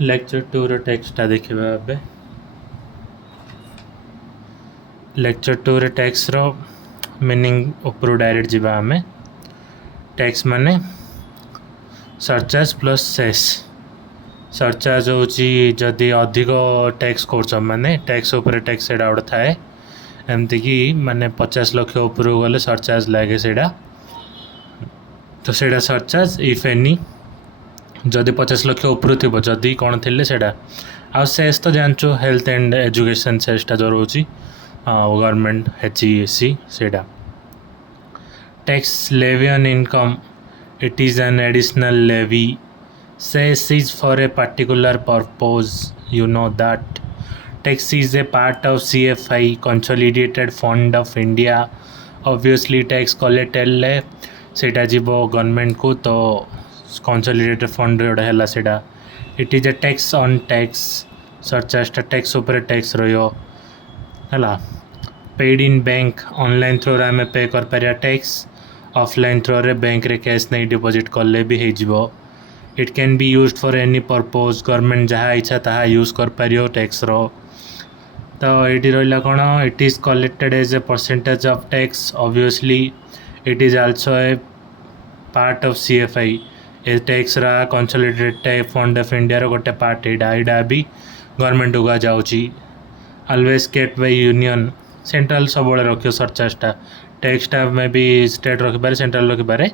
Lecture 2 रो टेक्स्टटा देखिबा एबे। Lecture 2 रे टैक्स रो मीनिंग ऊपर डायरेक्ट जीवा आमे। टैक्स माने सरचार्ज प्लस सेस। सरचार्ज होची जदि अधिक टैक्स करछ माने टैक्स ऊपर टैक्स एडा उड थाए एमति कि माने 50 लाख ऊपर गले सरचार्ज लागे सेडा। तो सेडा सरचार्ज इफ एनी जदि 50 लाख ऊपर थिबो जदि कोन थिले सेडा। आ सेस तो जानचो हेल्थ एंड एजुकेशन सेसटा जो रोची गवर्नमेंट HEC सेडा। Tax levy on income, it is an additional levy. Cess is for a particular purpose. You know that. Tax is a part of CFI, Consolidated Fund of India. Obviously tax collect हेले सेटा जीवो government को तो consolidated fund जोड़ा हैला सेटा। It is A tax on tax. Surcharge tax ऊपर tax रहियो हैला। Paid in bank online through रे हमें पे कर परिया टैक्स। ऑफलाइन थ्रू रे बैंक रे कैश नहीं डिपॉजिट करले भी हे जीवो। It can be used for any purpose. Government जहाँ इच्छा ताहा यूज कर परियो टैक्स रो। तो एटी रहिला कोन it is collected as a percentage of tax. Obviously it is also a part of CFI। ए टैक्स रा कंसोलिडेटेड फंड ऑफ इंडिया रो गोटे पार्ट एडा भी गवर्नमेंट उगा जाउची। Always kept by union. Central सब रखियो सरचार्जटा। टैक्सटा में भी स्टेट रखिबारे सेंट्रल रखिबारे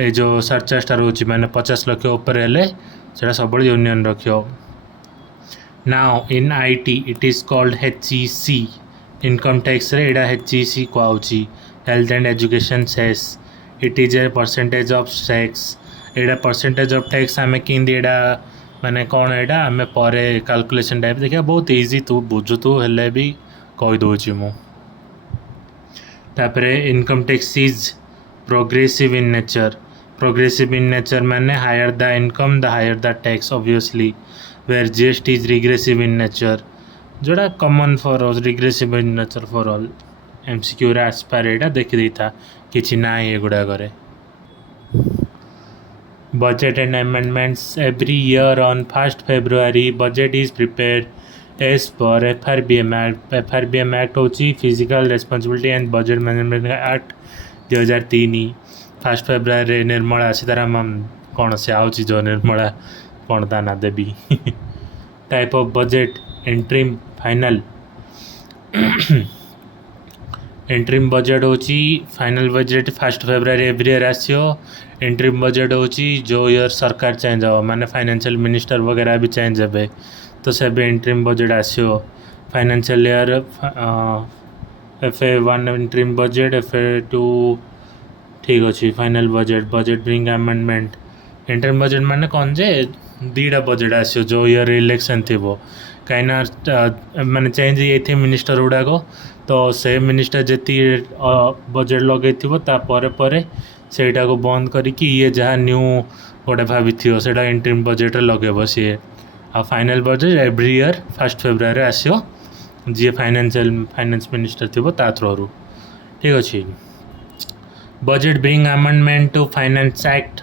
ए जो सरचार्जटा रोची माने 50 लाख ऊपर हेले सेटा सब यूनियन रखियो। Now in IT it is called HEC। Income tax रे एडा HEC को आउची। Health and education cess it is a percentage of tax. एडा परसेंटेज ऑफ टैक्स आमे किंदी एडा माने कोन एडा आमे परे कैलकुलेशन टाइप देखिया। बहुत इजी तू बुझु तू हेले भी कहि दोची मु। तापरे income tax is progressive in nature. Progressive in nature माने higher the income the higher the tax obviously. Where GST is regressive in nature जोड़ा common for all. Regressive in nature for all. MCQ रे आसपारेटा देखि देता किछि ना ए गुडा करे। Budget and amendments every year on 1st February. Budget is prepared as per FRBM Act. FRBM Act होची Physical Responsibility and Budget Management Act 2003। 1st February Nirmala Sitharaman कौन से आउची जो निर्मला कौन ता ना देबी। Type of budget interim final. Interim budget होची final budget 1st February every year आसियो। इंटरिम बजेट होची जो ईयर सरकार चेंज हो माने फाइनेंशियल मिनिस्टर वगैरह भी चेंज हेबे तो सब इंटरिम बजेट आसियो। Financial year FA1 interim budget FA2 ठीक अच्छी final budget. Budget bring amendment. Interim budget माने कौन जे दीटा बजेट आसियो जो ईयर इलेक्शन थिबो कहीं माने चेंज ये मिनिस्टर गुड़ाक तो से मिनिस्टर जी बजेट लगे परे सेटा को बंद करिकी ये जहाँ न्यू गोटे भाभी से इंटरिम बजेट लगे सी। आ final budget every year 1st February आसियो जी फाइनेंस मिनिस्टर थी थ्रू ठीक अच्छे। Budget bring amendment to finance act.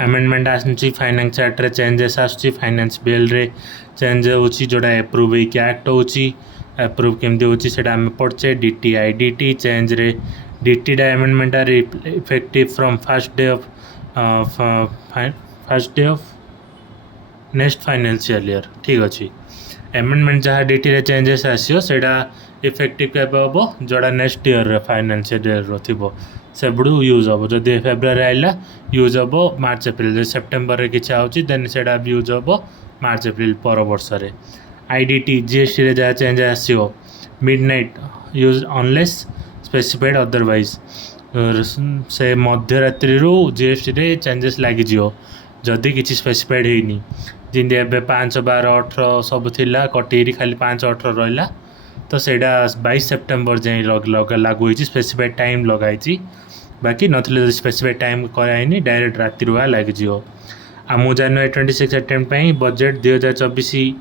Amendment आसी फाइनेंस एक्ट रे चेंजेस आसी। फाइनेंस बिल रे चेंज होची जोड़ा एप्रूव होइक एक्ट होची। एप्रूव केमती होची सेटा हम पढ़चे DTI DT चेंज रे DT डा amendment are effective from first day of next financial year ठीक अच्छी। अमेंडमेंट जहाँ DT रे चेंजेस आसियो सेटा इफेक्टिव केबे हबो जोड़ा नेक्स्ट ईयर फाइनेंशियल ईयर रो थिबो सेबडू यूज हम। जदि फेब्रुआरी आइला यूज हम मार्च एप्रिल। सेप्टेम्बर रे किछि आउची देन सेटा भी यूज हम मार्च एप्रिल पर वर्ष रे। IDT GST रे जहाँ चेंज आसियो midnight use unless specified otherwise. से मध्यरात्रि रू GST रे चेंजेस लागी जियो जदि किछि स्पेसिफाइड हेनी। जिंदे एबे 5 12 18 सब थिला कटेरी खाली 5 18 रहिला तो सेटा 22 सेप्टेम्बर जाए लागू होइछि। स्पेसिफाइड टाइम लगाई बाकी नथिले स्पेसिफाइड टाइम कराइनी डायरेक्ट राति रुआ लग जियो। आमु January 26 अटेम्प्ट पे बजेट 2024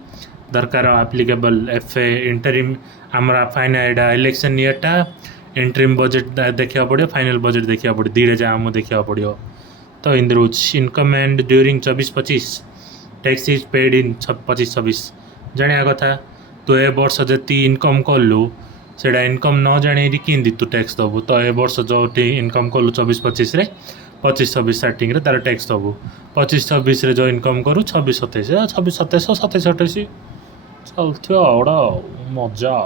दरकार एप्लिकेबल। FA इंटरिम आमर फाइनल एडा इलेक्शन ईयरटा इंटरिम बजेट देखा पड़ो फाइनल बजेट देखा पड़ो दीटा जहाँ आमु देखा पड़ो। तो इन रोज income and during 24-25 tax is paid in 25-26 जाना कथा तू ए वर्ष जी इनकम कलु से इनकम न जान कि तू टैक्स दबु तो ए वर्ष जो इनकम कलु 24-25 25-26 स्टार्टिंग रे तार टैक्स दबु 25-26 जो इनकम करू 26-27 26-27 27-28 चलती आउड़ा मजा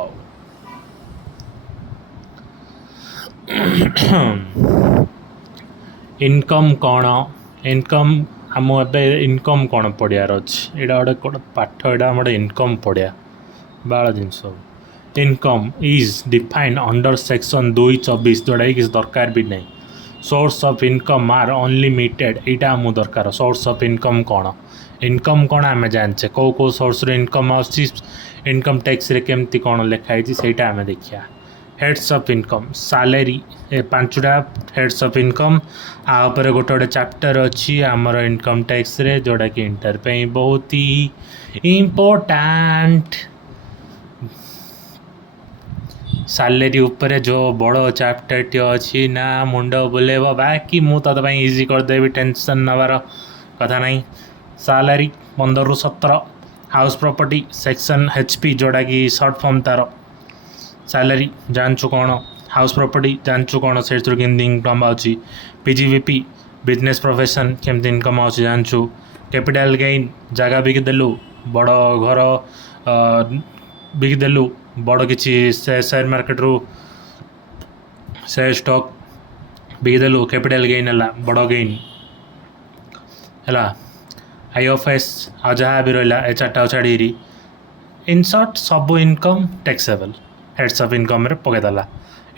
इनकम कौन इनकम आम ए इनकम कौन पढ़ियार अच्छे यहाँ गोटे पाठ यहाँ आम इनकम पढ़िया बाल जिनस income is defined under section 224 जोड़ा कि दरकार भी नहीं source of income are unlimited यहाँ आम दरकार सोर्स ऑफ इनकम कौन आम जानचे कौ कौ सोर्स इनकम इनकम टैक्स रे केमती कौन लिखाई से आम देखिया हेड्स ऑफ इनकम सैलरी ए 5टा हेड्स ऑफ इनकम आपर गोटे गोटे चैप्टर अच्छी आमर इनकम टैक्स रे जोड़ा कि इंटर पे बहुत ही इम्पोर्टेंट सैलरी उपरे जो बड़ चैप्टर टी अच्छी ना मुंड बुलेब बाकी मु तो इजी करदेवी टेंशन नबार कथा नहीं salary 15-17 house property section HP जोड़ा कि शॉर्ट फॉर्म तार सैलरी जानचु कौन हाउस प्रॉपर्टी जानचु कौन से इनकम आउची पीजीवीपी बिजनेस प्रोफेशन केमती इनकम आउची जानचु कैपिटल गेन जगह बिकिदेलु बड़ घर बिकिदेलु बड़ किसी शेयर मार्केट रू शेयर स्टॉक बिकिदेलु कैपिटल गेन है बड़ गेन है आईएफएस आ जहाँ भी रहा ए चार्टा छाड़ी इन शॉर्ट सब income taxable heads of income रे पकईदेला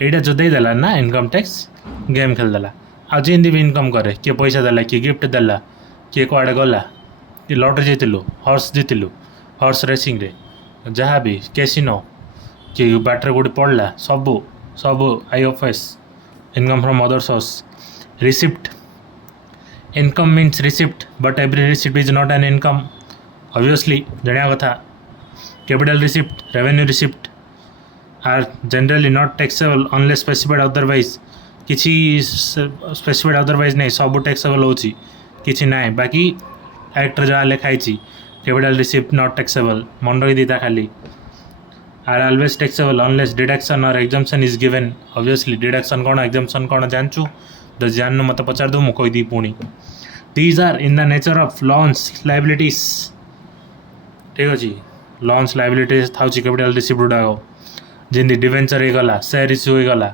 यहाँ जो देदेला ना इनकम टैक्स गेम खेलदेला आज जिंदी भी इनकम करे किए पैसा देला किए गिफ्ट देला किए कुआड़े गला कि लॉटरी जीतिलु हॉर्स जीतिलु हॉर्स रेसिंग रे जहाँ भी कैसिनो कि बाटर गोटे पड़ला सबू सबू IFS income from other source receipt income means receipt but every receipt is not an income obviously जाना कथा capital receipt revenue receipt are generally not taxable unless specified otherwise किसी स्पेसिफाइड अदरवाइज नहीं सब taxable होची किसी ना बाकी act जहाँ लिखाई कैपिटल रिसिप्ट नॉट टैक्सेबल मन रखी दीता खाली are always taxable unless deduction और exemption is given obviously deduction कौन एग्जाम्पशन कौन जानचु तो जानू मत पचार दो मुझे कहीदी पुणी these are in the nature of loans liabilities ठीक अच्छे लॉन्स लाइबिलिटीज था कैपिटल रिसिप्ट गुड़ाक जमी डिवेंचर होगला शेयर इश्यू होगला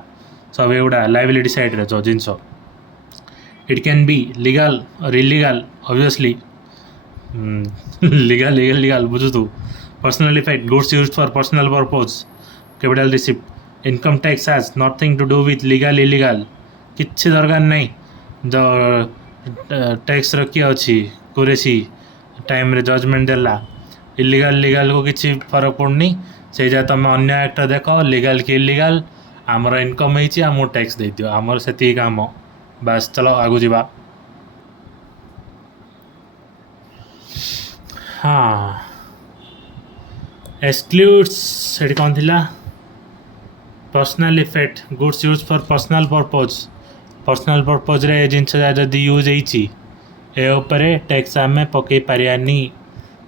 सब एगुड़ा लाइबिलिटी साइड रे जो जिनस इट कैन बी लीगल और इलीगल ऑब्वियसली लीगल बुझु तू पर्सनली फाइड goods used for personal purpose capital receipt income tax has nothing to do with legal illegal किसी दरकार नहीं जो टैक्स रखी अच्छी कुरेसी टाइम रे जजमेंट देला इलीगल लीगल को किसी फरक पड़नी से जा तुम अन्य एक्ट देख लीगल कि इलीगल आमर इनकम हो टैक्स दे दियो आमर से काम बास चलो आगु जा हाँ एक्सक्लूड्स से कौन थी personal effect goods use for personal purpose रे जिनस जदि यूज होपर टैक्स आम पकई पारानी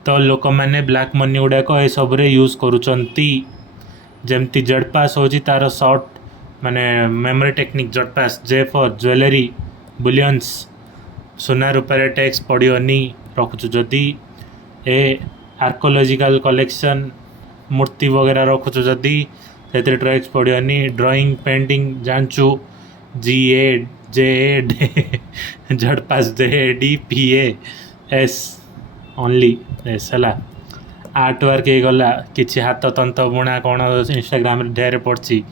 तो लोक मैंने ब्लैक मनी गुड़ाक ये सब यूज करुँच जमती जेड पास हो तार सर्ट माने memory technique Z pass J for jewellery bullions सुना रूपार टैक्स पड़ोनी रखुचु जदि ए आर्कोलॉजिकल कलेक्शन मूर्ति वगैरह रखुचु जदि से टैक्स पड़ोनी ड्राइंग पेंटिंग जानचु GAD जेड पास JADPAS ओनली एस है आर्ट वर्क होगला कि हाथ तंत बुणा कौन इंस्टाग्राम ढेर पड़ी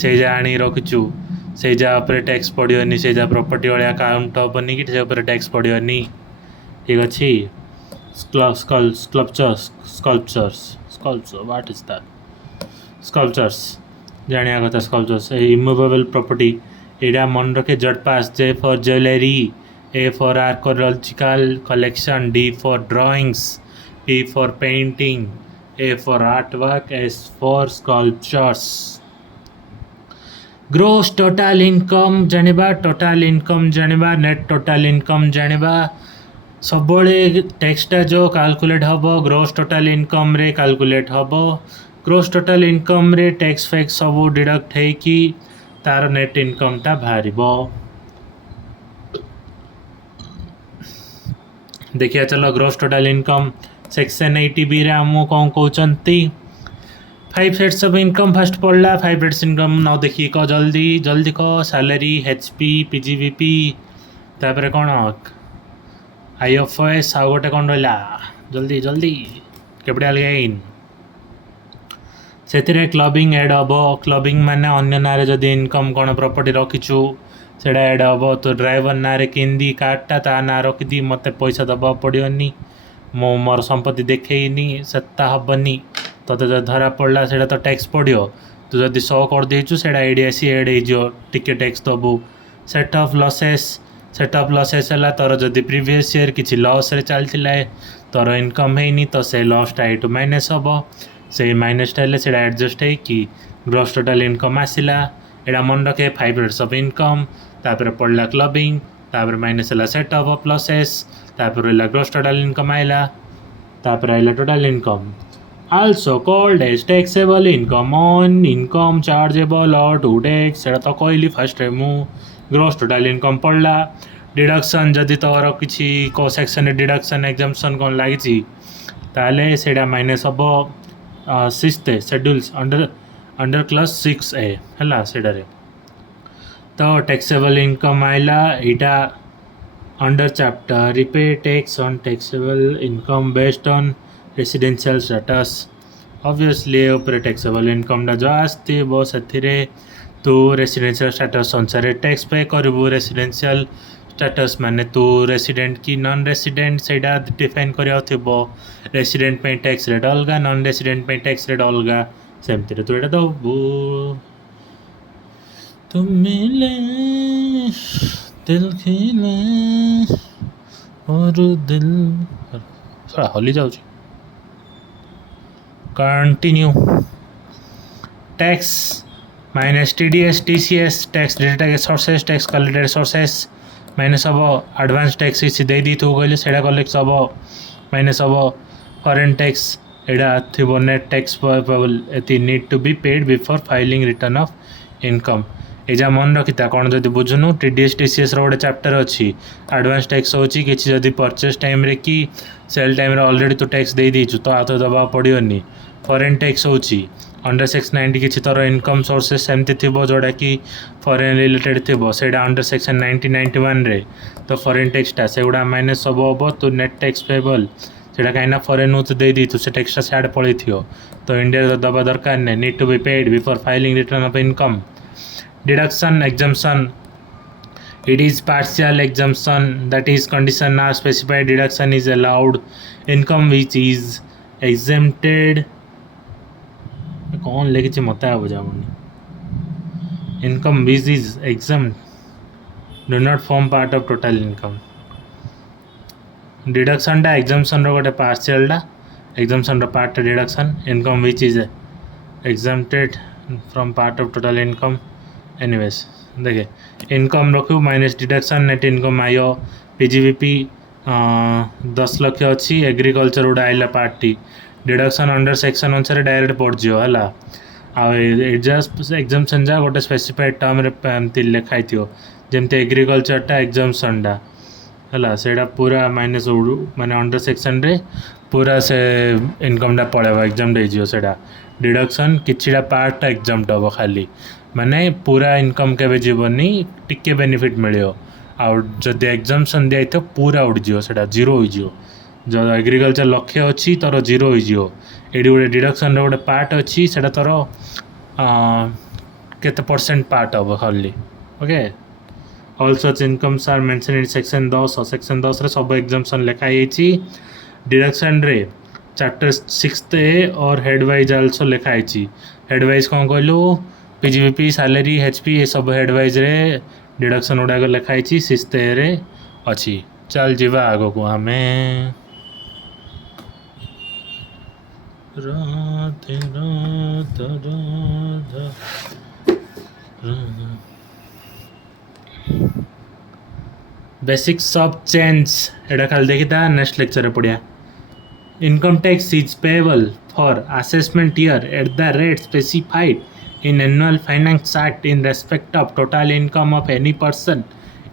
से जा आनी रखीचु से जापर टैक्स पड़ोनी से जा प्रॉपर्टी वाला काउंट हेनी कि टैक्स पड़ोनी ठीक अच्छे व्हाट इज दैट स्कल्पचर्स जाना कथा स्कल्पचर्स इमूवेबल प्रॉपर्टी यहाँ मन रखे Z pass J for jewellery A for archaeological collection, D for drawings, P for painting, A for artwork, S for sculptures. Gross total income जानिबा, total income जानिबा, net total income जानिबा, सब टैक्सटा जो calculate हम gross total income रे calculate हम gross total income रे tax fax सब deduct होइकी तार net income टा बाहर। देखिए चलो gross total income section 80B रे आमु कौन कहते 5 सेट्स ऑफ इनकम फर्स्ट पढ़ला 5 सेट्स इनकम न देखिए कह जल्दी जल्दी कह सैलरी एचपी पीजीवीपी तापर कौन आईएफएस आउ गोटे कौन रहा जल्दी जल्दी कैपिटल गेन से क्लबिंग एड हम क्लबिंग माने अन्य नारे जदि इनकम कौन प्रॉपर्टी रखीचु से एड हम तो ड्राइवर नारे किंदी कार्डटा ता ना रखी मत पैसा दबा पड़ोनी मो मोर संपत्ति देखनी सेता हेनी तोते जो धरा पड़ा से तो टैक्स पड़ो तू जदि 100 कर देचु से एडियासी एड हो टिके टैक्स दबू सेट ऑफ लसेस है तोर जदि प्रीवियस ईयर किसी लॉस रे चलता तोर इनकम है तो से लॉसटा ये माइनस हम से माइनसटा से एडजस्ट होगी ग्रोस टोटल इनकम आसला यहाँ मन रखे 5 रेट्स ऑफ इनकम तापर पड़ला क्लबिंग तापर माइनस है सेट ऑफ लसेस तापर ग्रोस टोटल इनकम आइला तापर आइला total income also called as taxable income on income chargeable or to tax से तो कहली फास्ट मु ग्रोस टोटल इनकम पढ़ला डिडक्शन जदि तोर किसी को सेक्शन डिडक्शन एग्जाम्पशन कौन लगी ताले सेटा माइनस हम 6th schedules under class 6A है सेटारे तो टैक्सेबल इनकम आइला यहाँ under chapter repay tax on taxable income based on residential status obviously ऊपर टैक्सेबल इनकम जो आसती वो से तू रेसिडेंशियल स्टेटस अनुसार टैक्स पे करू रेसिडेंशियल स्टेटस माने तू रेसिडेंट की नॉन रेसिडेंट से डिफाइन कर रेसिडेंट पे टैक्स रेट अलग नॉन रेसिडेंट पे टैक्स रेट अलग सेमती तू ये दबू तुम मिले दिल खिले और दिल थोड़ा हली जाऊँ continue tax minus TDS TCS tax deducted sources tax collected sources minus हम एडवांस टैक्स किसी दे दी थो कहले सेटा कलेक्ट हम माइनस हम फॉरेन टैक्स एटा थी नेट टैक्स पेबल एति need to be paid before filing return of income एजा मन रखी था कौन जब बुझुनु TDS TCS रोटे चैप्टर अच्छी एडवांस टैक्स होची किसी जदि परचेस टाइम रे कि सेल टाइम रे ऑलरेडी तो टैक्स दे दीचु तो आ तो दबा पड़ोनी फॉरेन टैक्स होची अंडर सेक्शन 90 किसी तरह इनकम सोर्सेस सेमती थी जोड़ा कि फॉरेन रिलेटेड थी से अंडर सेक्शन 1991 रे तो फॉरेन टैक्सटा से गुड़ा माइनस सब हम तो नेट टैक्स पेबल से कहीं फॉरेन हो तो दे दी से टैक्सटा सियाड़े पड़े तो इंडिया दबा दरकार नहीं need to be paid before filing return of income deduction exemption it is partial exemption that is condition are specified deduction is allowed income which is exempted कौन लेके मत बुझाऊनी income which is exempt do not form part of total income deduction टा exemption रो गोटे partial टा exemption row part deduction income which is exempted from part of total income anyways देखे income रखू minus deduction net income आयो पीजीवीपी 10 लाख अच्छी agriculture गुड़ा आइला party deduction under section अनुसार direct पड़ो है एग्जाम्पशन जा गोटे स्पेसिफाइड टर्म रे लिखाई थो जमती एग्रीकल्चरटा एग्जाम्पशनटा है से पूरा माइनस माने अंडर सेक्शन रे पूरा से इनकमटा पड़ेगा एग्जाम से डिडक्शन किछिटा पार्टा एग्जाम हम खाली माने पूरा इनकम के जीवनी टिके बेनिफिट मिलो आदि एग्जाम्पशन दिखाई तो पूरा उड़ीज से जीरो हो जो एग्रीकल्चर लक्ष्य अच्छी तोर जीरो हो गोटे डिडक्शन गोटे पार्ट अच्छी से तोर केते परसेंट पार्ट हम खाली okay all such incomes are mention in section 10 रे सब एग्जाम्पशन लिखाई डिडक्शन रे चैप्टर 6th और हेड वाइज आल्सो लिखाई हेड वाइज कौन कहलु पीजीवीपी सैलरी एचपी ये सब हेड वाइज रे डिडक्शन गुड़ाक लिखाई 6th रे अच्छी चल जीवा आग को आम Radhe Radha Radha basics of change एटा खाली देखिता नेक्स्ट लेक्चर रे पढ़िया income tax is payable for assessment year eight the rate specified in annual finance act in respect of total income of any person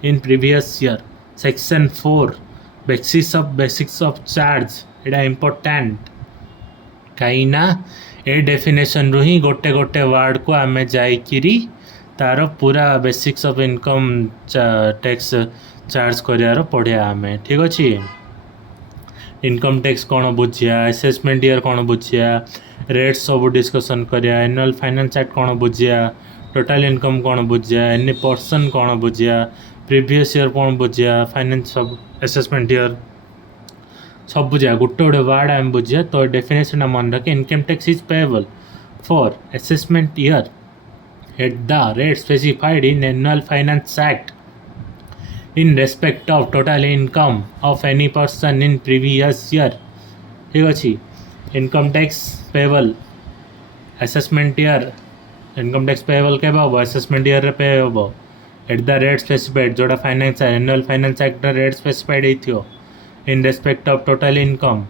in previous year section 4 basics of charge Etah important कहीं ना a definition रू ही गोटे गोटे word को आमे जाइकिरी तार पूरा basics of income tax charge करियार पढ़िया आमे ठीक अच्छे इनकम टैक्स कौन बुझिया असेसमेंट ईयर कौन बुझिया रेट सब डिस्कसन करिया एनुअल फाइनेंस एक्ट कौन बुझिया टोटल इनकम कौन बुझिया एनी पर्सन कौन बुझिया प्रीवियस ईयर कौन बुझिया फाइनेंस सब असेसमेंट ईयर सब बुझिया गोटे गोटे वर्ड आम बुझिया तो डेफिनेशन मन रखे income tax is payable for assessment year eight the rate specified in annual finance act in respect of total income of any person in previous year ठीक अच्छी income tax payable assessment year income tax payable के assessment year पे हम at the rate specified जोड़ा finance annual finance act rate specified हो in respect of total income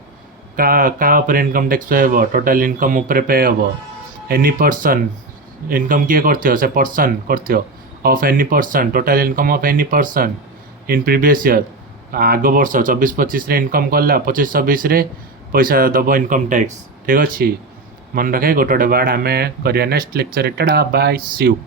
का ऊपर income tax पे हम टोटल इनकम ऊपर पे हम एनी पर्सन इनकम किए करथियो से पर्सन करथियो of any person total income of any person in previous year आग वर्ष 24-25 इनकम कला 25-26 पैसा दब इनकम टैक्स ठीक अच्छे मन रखे गोटे गोटे वर्ड आम करिया next lecture tata bye see you.